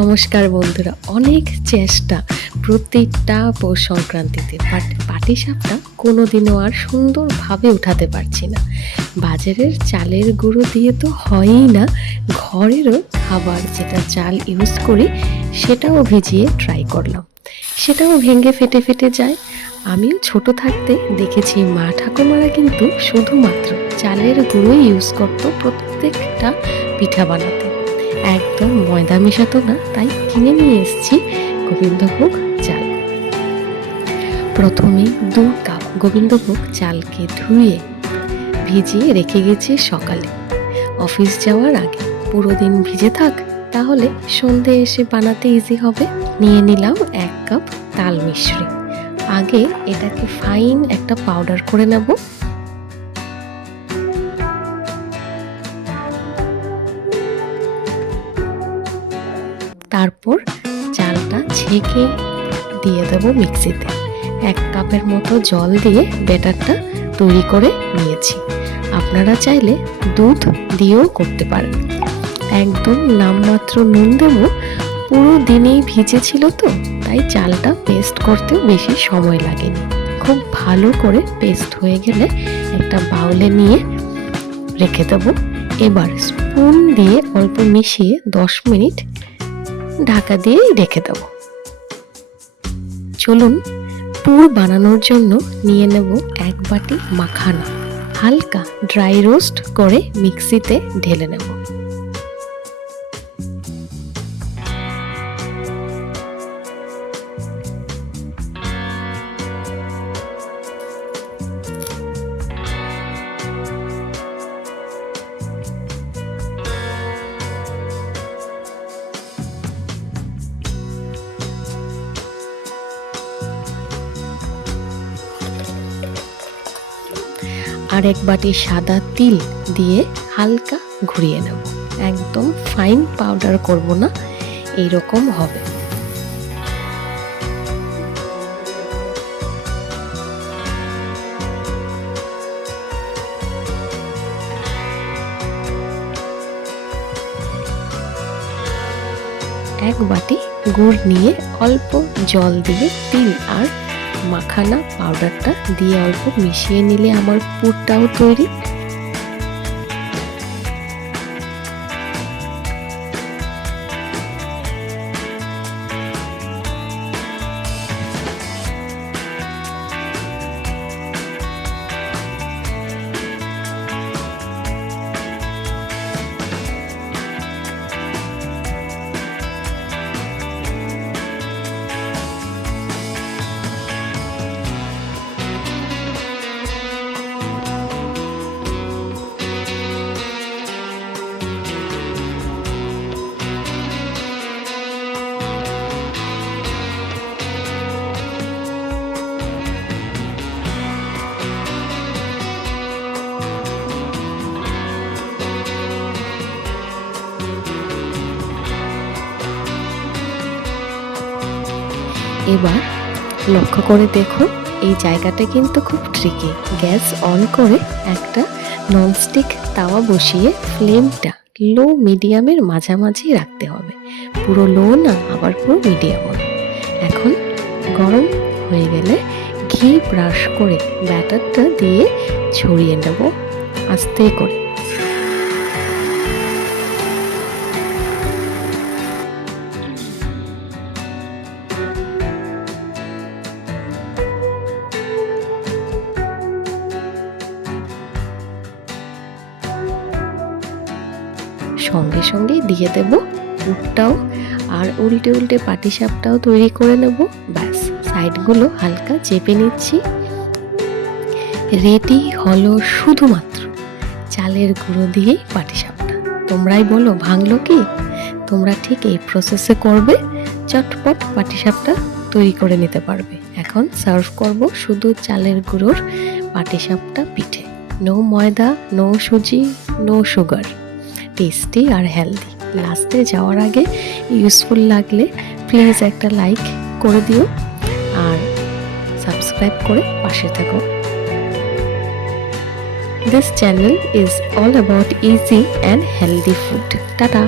নমস্কার বন্ধুরা, অনেক চেষ্টা প্রত্যেকটা পৌষ সংক্রান্তিতে, বাট পাটিসাপটা কোনোদিনও আর সুন্দরভাবে উঠাতে পারছি না। বাজারের চালের গুঁড়ো দিয়ে তো হয়ই না, ঘরেরও খাবার যেটা চাল ইউজ করি সেটাও ভিজিয়ে ট্রাই করলাম, সেটাও ভেঙে ফেটে ফেটে যায়। আমিও ছোট থাকতে দেখেছি মা ঠাকুমারা কিন্তু শুধুমাত্র চালের গুঁড়োই ইউজ করতো প্রত্যেকটা পিঠা বানাতে, একদম ময়দা মেশাতো না। তাই কিনে নিয়ে এসেছি গোবিন্দভোগ চাল। প্রথমে 2 কাপ গোবিন্দভোগ চালকে ধুয়ে ভিজিয়ে রেখে গেছি সকালে অফিস যাওয়ার আগে। পুরো দিন ভিজে থাক, তাহলে সন্ধে এসে বানাতে ইজি হবে। নিয়ে নিলাম 1 কাপ তাল মিশ্রি। আগে এটাকে ফাইন একটা পাউডার করে নেব। তারপর চালটা ছেঁকে দিয়ে দেবো মিক্সিতে। 1 কাপের মতো জল দিয়ে ব্যাটারটা তৈরি করে নিয়েছি। আপনারা চাইলে দুধ দিয়েও করতে পারেন। একদম নামমাত্র নুন দেবো। পুরো দিনেই ভিজেছিল তো, তাই চালটা পেস্ট করতেও বেশি সময় লাগেনি। খুব ভালো করে পেস্ট হয়ে গেলে একটা বাউলে নিয়ে রেখে দেবো। এবার স্পুন দিয়ে অল্প মিশিয়ে 10 মিনিট ঢাকা দিয়ে রেখে দেব। চলুন পুর বানানোর জন্য নিয়ে নেব 1 বাটি মাখানা। হালকা ড্রাই রোস্ট করে মিক্সিতে ঢেলে নেব। আর 1 বাটি সাদা তিল দিয়ে হালকা ঘুরিয়ে নেব। একদম ফাইন পাউডার করব না, এইরকম হবে। এক বাটি গুড় নিয়ে অল্প জল দিয়ে তিল আর মাখানা পাউডারটা দিয়ে অল্প মিশিয়ে নিলে আমার পুরটাও তৈরি। এবার লক্ষ্য করে দেখো, এই জায়গাটা কিন্তু খুব ট্রিকি। গ্যাস অন করে একটা ননস্টিক তাওয়া বসিয়ে ফ্লেমটা লো মিডিয়ামের মাঝামাঝি রাখতে হবে। পুরো লো না, আবার পুরো মিডিয়ামও না। এখন গরম হয়ে গেলে ঘি ব্রাশ করে ব্যাটারটা দিয়ে ছড়িয়ে নেব আস্তে করে। সঙ্গে সঙ্গে দিয়ে দেব পুরটাও, আর উল্টে উল্টে পাটিসাপটাও তৈরি করে নেব। ব্যাস, সাইডগুলো হালকা চেপে নিচ্ছি। রেডি হলো শুধুমাত্র চালের গুঁড়ো দিয়েই পাটিসাপটা। তোমরাই বলো ভাঙলো কি? তোমরা ঠিক এই প্রসেসে করবে, চটপট পাটিসাপটা তৈরি করে নিতে পারবে। এখন সার্ভ করব শুধু চালের গুঁড়োর পাটিসাপটা পিঠে। নো ময়দা, নো সুজি, নো সুগার। টেস্টি আর হেলদি। লাস্টে যাওয়ার আগে ইউজফুল লাগলে প্লিজ একটা লাইক করে দিও আর সাবস্ক্রাইব করে পাশে থাকো। This channel is all about easy and healthy food. Tata!